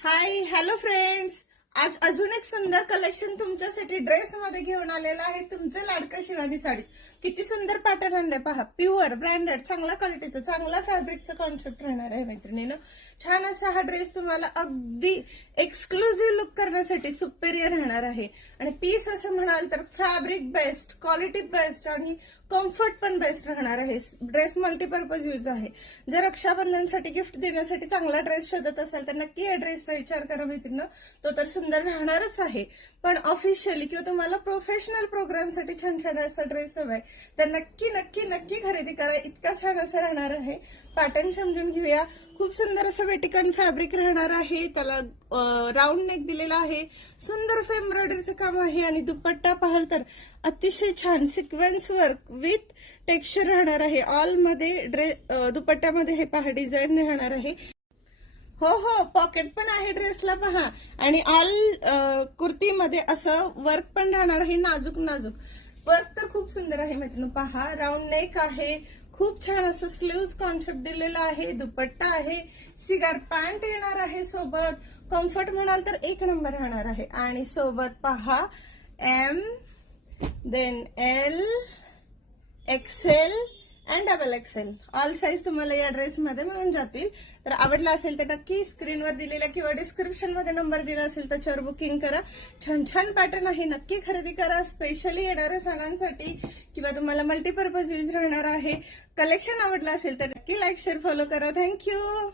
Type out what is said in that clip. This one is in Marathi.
हाय हॅलो फ्रेंड्स आज अजून एक सुंदर कलेक्शन तुमच्यासाठी ड्रेस मध्ये घेऊन आलेलं आहे. तुमचे लाडकं शिवानी साडी. किती सुंदर पॅटर्न आणलाय पहा. प्युअर ब्रँडेड चांगला क्वालिटीचं चांगला फॅब्रिकचं कॉन्सेप्ट राहणार आहे मैत्रिणीनं. छान असा हा ड्रेस तुम्हाला अगदी एक्सक्लुझिव्ह लुक करण्यासाठी सुपेरियर राहणार आहे. आणि पीस असं म्हणाल तर फॅब्रिक बेस्ट क्वालिटी बेस्ट आणि कम्फर्ट पण बेस्ट राहणार आहे. ड्रेस मल्टीपर्पज यूज आहे. जर रक्षाबंधनसाठी गिफ्ट देण्यासाठी चांगला ड्रेस शोधत असाल तर नक्की या ड्रेसचा विचार करा मैत्रिणं तो तर सुंदर राहणारच आहे. पण ऑफिशियली किंवा तुम्हाला प्रोफेशनल प्रोग्रामसाठी छान छान असा ड्रेस हवाय. तर नक्की नक्की नक्की खरेदी करा. इतका छान असं राहणार आहे. पॅटर्न समजून घेऊया. खूप सुंदर असं वेटिकन फॅब्रिक राहणार आहे. त्याला राऊंड नेक दिलेला आहे. सुंदर असं एम्ब्रॉयडरीचं काम आहे आणि दुपट्टा पाहाल तर अतिशय छान सिक्वेन्स वर्क विथ टेक्स्चर राहणार आहे. ऑलमध्ये ड्रे दुपट्ट्यामध्ये हे पहा डिझाईन राहणार आहे. हो हो पॉकेट पण आहे ड्रेसला पहा. आणि ऑल कुर्तीमध्ये असं वर्क पण राहणार आहे. नाजूक नाजूक. वर्क तर खूप सुंदर आहे मित्रांनो पहा राऊंड नेक आहे. खूप छान असं स्लीव्ज कॉन्सेप्ट दिलेला आहे. दुपट्टा आहे. सिगार पॅन्ट येणार आहे सोबत. कम्फर्ट म्हणाल तर एक नंबर राहणार आहे. आणि सोबत पहा M then L XL double XL all size तुम्हाला या ड्रेसमध्ये मिळून जातील. तर आवडला असेल तर नक्की स्क्रीनवर दिलेला किंवा डिस्क्रिप्शनमध्ये नंबर दिला असेल त्याच्यावर बुकिंग करा. छान छान पॅटर्न आहे. नक्की खरेदी करा. स्पेशली येणाऱ्या सणांसाठी किंवा तुम्हाला मल्टीपर्पज यूज राहणार आहे. कलेक्शन आवडलं असेल तर नक्की लाईक शेअर फॉलो करा. Thank you